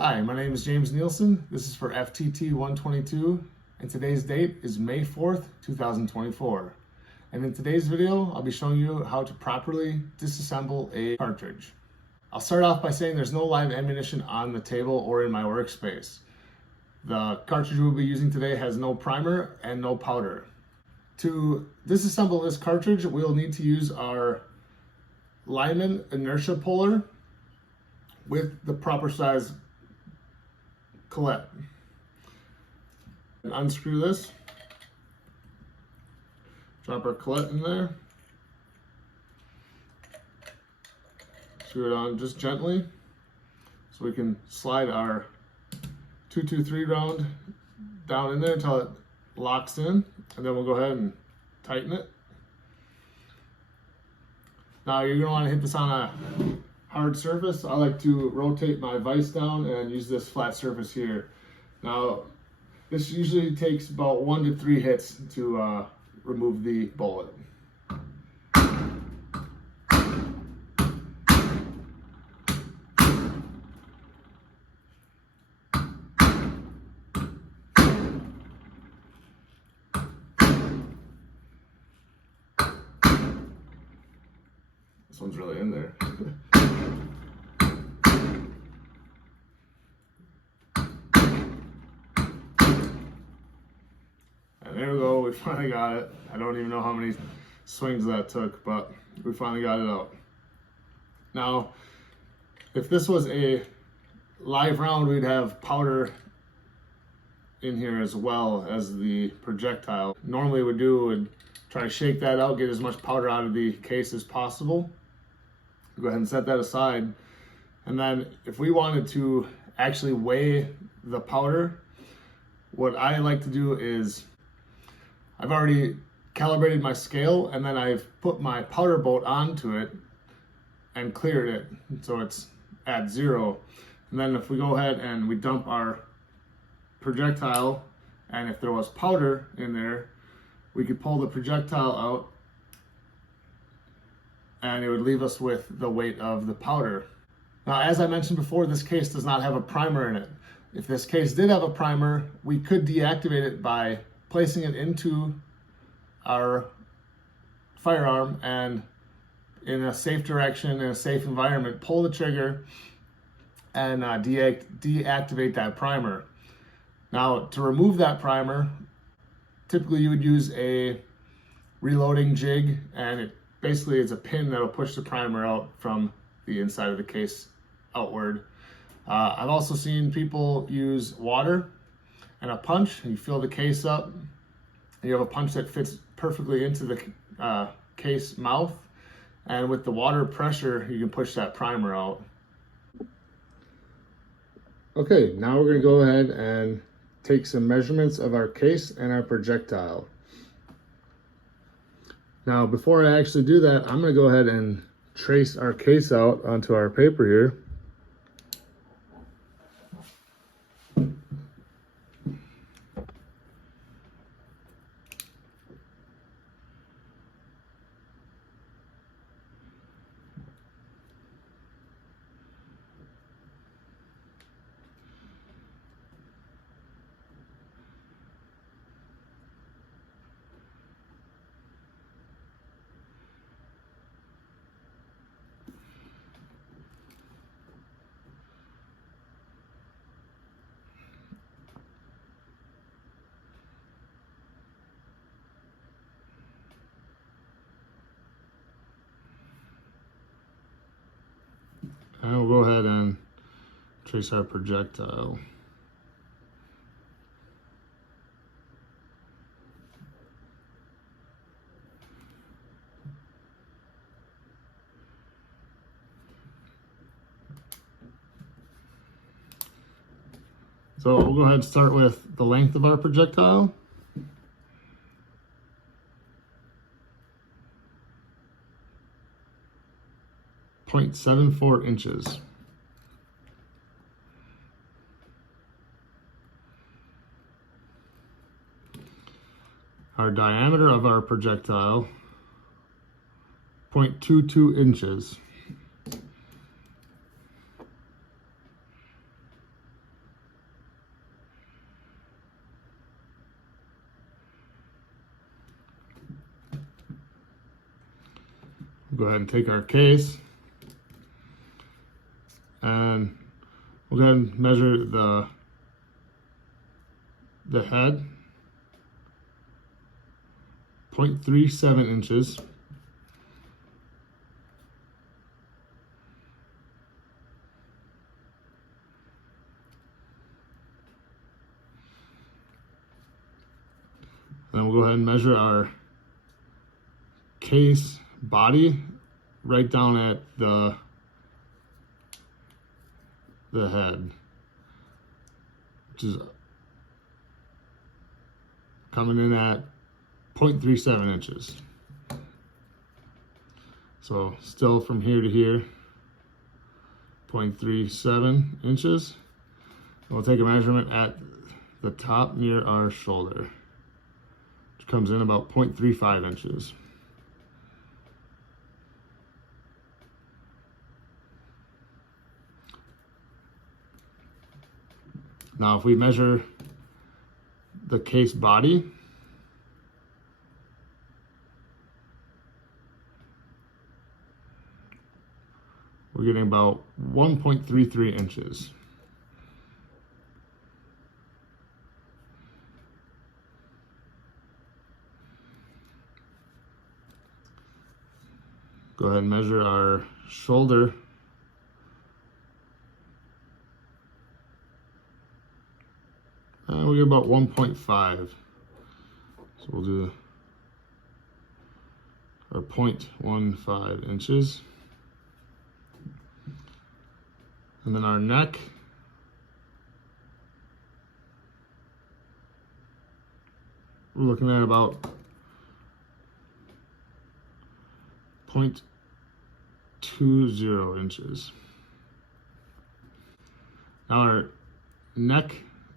Hi, my name is James Nielsen. This is for FTT122, and today's date is May 4th, 2024. And in today's video, I'll be showing you how to properly disassemble a cartridge. I'll start off by saying there's no live ammunition on the table or in my workspace. The cartridge we'll be using today has no primer and no powder. To disassemble this cartridge, we'll need to use our Lyman inertia puller with the proper size collet. Unscrew this, drop our collet in there, screw it on just gently so we can slide our 223 round down in there until it locks in, and then we'll go ahead and tighten it. Now you're going to want to hit this on a hard surface. I like to rotate my vise down and use this flat surface here. Now this usually takes about 1 to 3 hits to remove the bullet. This one's really in there. And there we go, we finally got it. I don't even know how many swings that took, but we finally got it out. Now, if this was a live round, we'd have powder in here as well as the projectile. Normally what we'd do would try to shake that out, get as much powder out of the case as possible. Go ahead and set that aside. And then if we wanted to actually weigh the powder, what I like to do is I've already calibrated my scale, and then I've put my powder boat onto it and cleared it so it's at 0. And then if we go ahead and we dump our projectile, and if there was powder in there, we could pull the projectile out and it would leave us with the weight of the powder. Now, as I mentioned before, this case does not have a primer in it. If this case did have a primer, we could deactivate it by placing it into our firearm and in a safe direction, in a safe environment, pull the trigger and deactivate that primer. Now, to remove that primer, typically you would use a reloading jig, and it basically is a pin that'll push the primer out from the inside of the case outward. I've also seen people use water and a punch. You fill the case up, and you have a punch that fits perfectly into the case mouth, and with the water pressure you can push that primer out. Okay, now we're going to go ahead and take some measurements of our case and our projectile. Now, before I actually do that, I'm going to go ahead and trace our case out onto our paper here. And we'll go ahead and trace our projectile. So we'll go ahead and start with the length of our projectile. .74 inches. Our diameter of our projectile, 0.22 inches. go ahead and take our case and we'll go ahead and measure the head, 0.37 inches. And then we'll go ahead and measure our case body right down at the head, which is coming in at 0.37 inches. So still from here to here, 0.37 inches. We'll take a measurement at the top near our shoulder, which comes in about 0.35 inches. Now, if we measure the case body, we're getting about 1.33 inches. Go ahead and measure our shoulder. We get about 1.5. So we'll do our 0.15 inches. And then our neck, we're looking at about 0.20 inches. Now our neck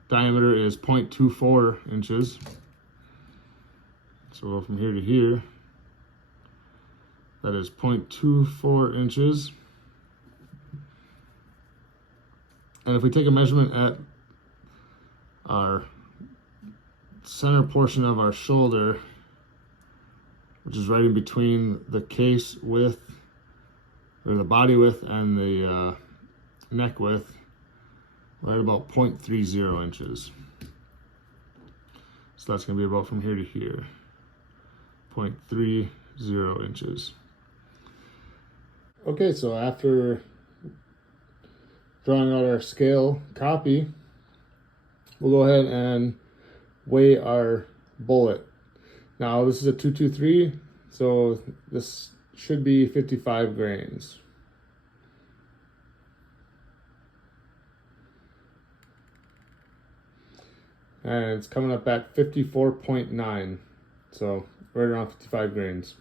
diameter is 0.24 inches. So from here to here, that is 0.24 inches. And if we take a measurement at our center portion of our shoulder, which is right in between the case width, or the body width, and the neck width, right about 0.30 inches. So that's going to be about from here to here, 0.30 inches. Okay, so after drawing out our scale copy, we'll go ahead and weigh our bullet. Now this is a 223, so this should be 55 grains. And it's coming up at 54.9, so right around 55 grains.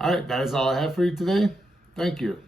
All right, that is all I have for you today. Thank you.